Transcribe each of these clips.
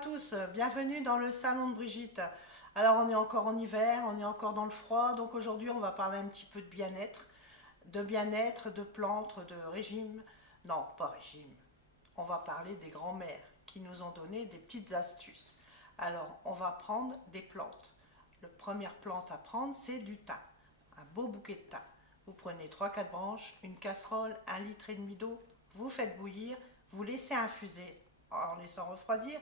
tous, bienvenue dans le salon de Brigitte. Alors on est encore en hiver, on est encore dans le froid, donc aujourd'hui on va parler un petit peu de bien-être, de plantes, de régime. Non, pas régime. On va parler des grands-mères qui nous ont donné des petites astuces. Alors on va prendre des plantes. La première plante à prendre, c'est du thym, un beau bouquet de thym. Vous prenez trois quatre branches, une casserole, 1,5 litre d'eau, vous faites bouillir, vous laissez infuser en laissant refroidir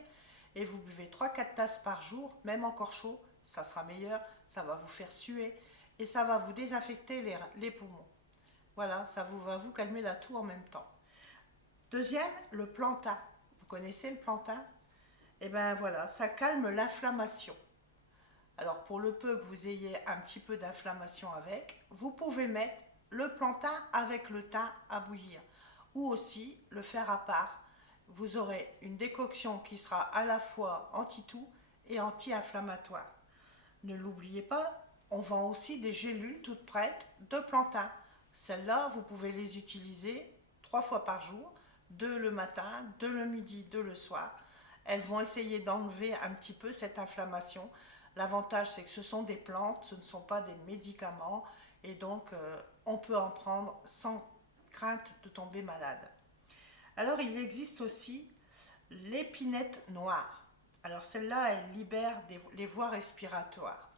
et vous buvez trois quatre tasses par jour, même encore chaud, ça sera meilleur, ça va vous faire suer et ça va vous désinfecter les poumons. Voilà, va vous calmer la toux en même temps. Deuxième, le plantain. Vous connaissez le plantain? Eh bien voilà, ça calme l'inflammation. Alors pour le peu que vous ayez un petit peu d'inflammation avec, vous pouvez mettre le plantain avec le thym à bouillir ou aussi le faire à part. Vous aurez une décoction qui sera à la fois anti-toux et anti-inflammatoire. Ne l'oubliez pas, on vend aussi des gélules toutes prêtes de plantain. Celles-là, vous pouvez les utiliser 3 fois par jour, 2 le matin, 2 le midi, 2 le soir. Elles vont essayer d'enlever un petit peu cette inflammation. L'avantage, c'est que ce sont des plantes, ce ne sont pas des médicaments, et donc on peut en prendre sans crainte de tomber malade. Alors il existe aussi l'épinette noire. Alors celle-là, elle libère les voies respiratoires.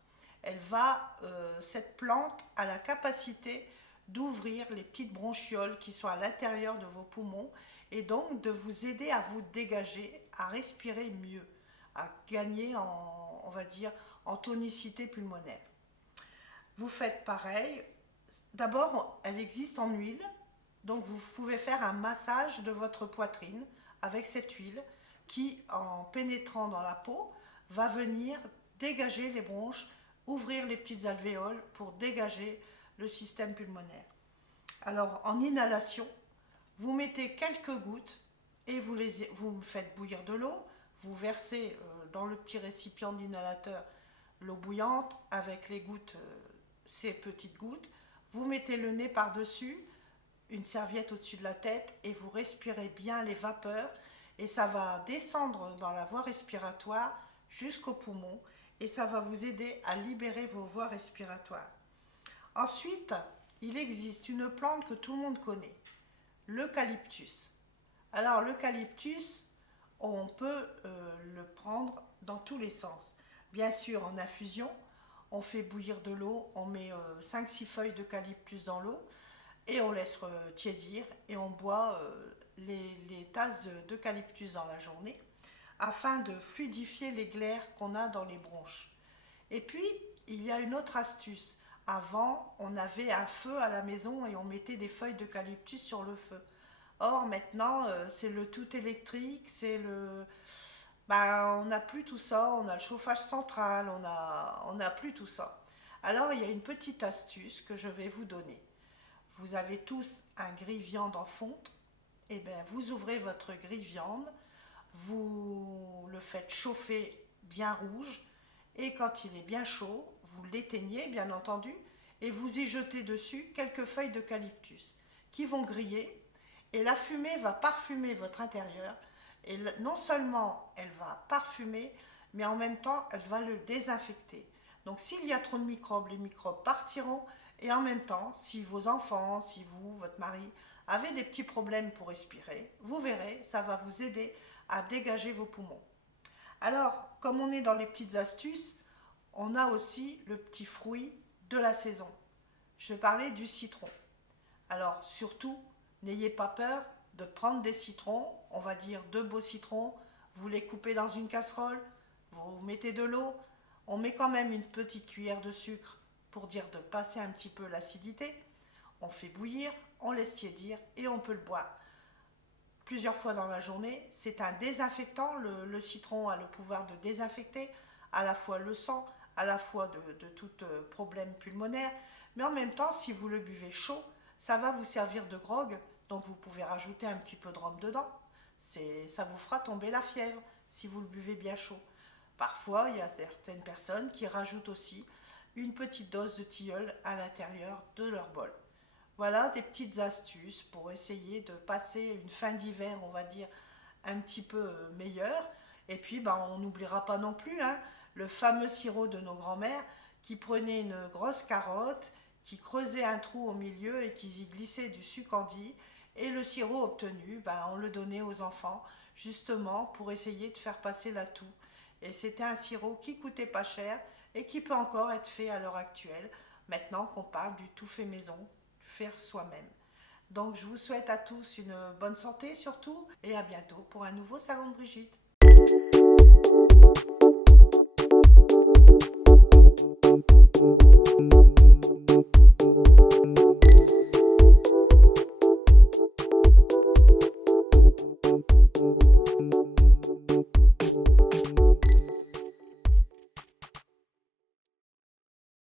Cette plante a la capacité d'ouvrir les petites bronchioles qui sont à l'intérieur de vos poumons et donc de vous aider à vous dégager, à respirer mieux, à gagner on va dire, en tonicité pulmonaire. Vous faites pareil. D'abord, elle existe en huile, donc vous pouvez faire un massage de votre poitrine avec cette huile qui, en pénétrant dans la peau, va venir dégager les bronches, ouvrir les petites alvéoles pour dégager le système pulmonaire. Alors en inhalation, vous mettez quelques gouttes et vous faites bouillir de l'eau, vous versez dans le petit récipient d'inhalateur l'eau bouillante avec les gouttes, ces petites gouttes, vous mettez le nez par-dessus, une serviette au-dessus de la tête et vous respirez bien les vapeurs et ça va descendre dans la voie respiratoire jusqu'au poumon et ça va vous aider à libérer vos voies respiratoires. Ensuite, il existe une plante que tout le monde connaît, l'eucalyptus. Alors l'eucalyptus, on peut le prendre dans tous les sens. Bien sûr en infusion, on fait bouillir de l'eau, on met 5-6 feuilles d'eucalyptus dans l'eau et on laisse tiédir et on boit les tasses d'eucalyptus dans la journée afin de fluidifier les glaires qu'on a dans les bronches. Et puis, il y a une autre astuce. Avant, on avait un feu à la maison et on mettait des feuilles d'eucalyptus sur le feu. Or, maintenant, c'est le tout électrique, on n'a plus tout ça, on a le chauffage central, on n'a plus tout ça. Alors, il y a une petite astuce que je vais vous donner. Vous avez tous un grille-viande en fonte, et bien vous ouvrez votre grille-viande, vous le faites chauffer bien rouge, et quand il est bien chaud, vous l'éteignez bien entendu, et vous y jetez dessus quelques feuilles d'eucalyptus qui vont griller, et la fumée va parfumer votre intérieur, et non seulement elle va parfumer, mais en même temps elle va le désinfecter. Donc s'il y a trop de microbes, les microbes partiront, et en même temps, si vos enfants, si vous, votre mari, avez des petits problèmes pour respirer, vous verrez, ça va vous aider à dégager vos poumons. Alors, comme on est dans les petites astuces, on a aussi le petit fruit de la saison. Je vais parler du citron. Alors, surtout, n'ayez pas peur de prendre des citrons, on va dire 2 beaux citrons, vous les coupez dans une casserole, vous mettez de l'eau, on met quand même une petite cuillère de sucre pour dire de passer un petit peu l'acidité. On fait bouillir, on laisse tiédir et on peut le boire plusieurs fois dans la journée. C'est un désinfectant, le citron a le pouvoir de désinfecter à la fois le sang, à la fois de tout problème pulmonaire, mais en même temps, si vous le buvez chaud, ça va vous servir de grog, donc vous pouvez rajouter un petit peu de rhum dedans. Ça vous fera tomber la fièvre si vous le buvez bien chaud. Parfois, il y a certaines personnes qui rajoutent aussi une petite dose de tilleul à l'intérieur de leur bol. Voilà des petites astuces pour essayer de passer une fin d'hiver, on va dire, un petit peu meilleure Et puis, on n'oubliera pas non plus hein, le fameux sirop de nos grands-mères qui prenaient une grosse carotte, qui creusait un trou au milieu et qui y glissait du sucandi. Et le sirop obtenu, on le donnait aux enfants, justement pour essayer de faire passer la toux. Et c'était un sirop qui coûtait pas cher et qui peut encore être fait à l'heure actuelle, maintenant qu'on parle du tout fait maison, faire soi-même. Donc je vous souhaite à tous une bonne santé surtout, et à bientôt pour un nouveau Salon de Brigitte.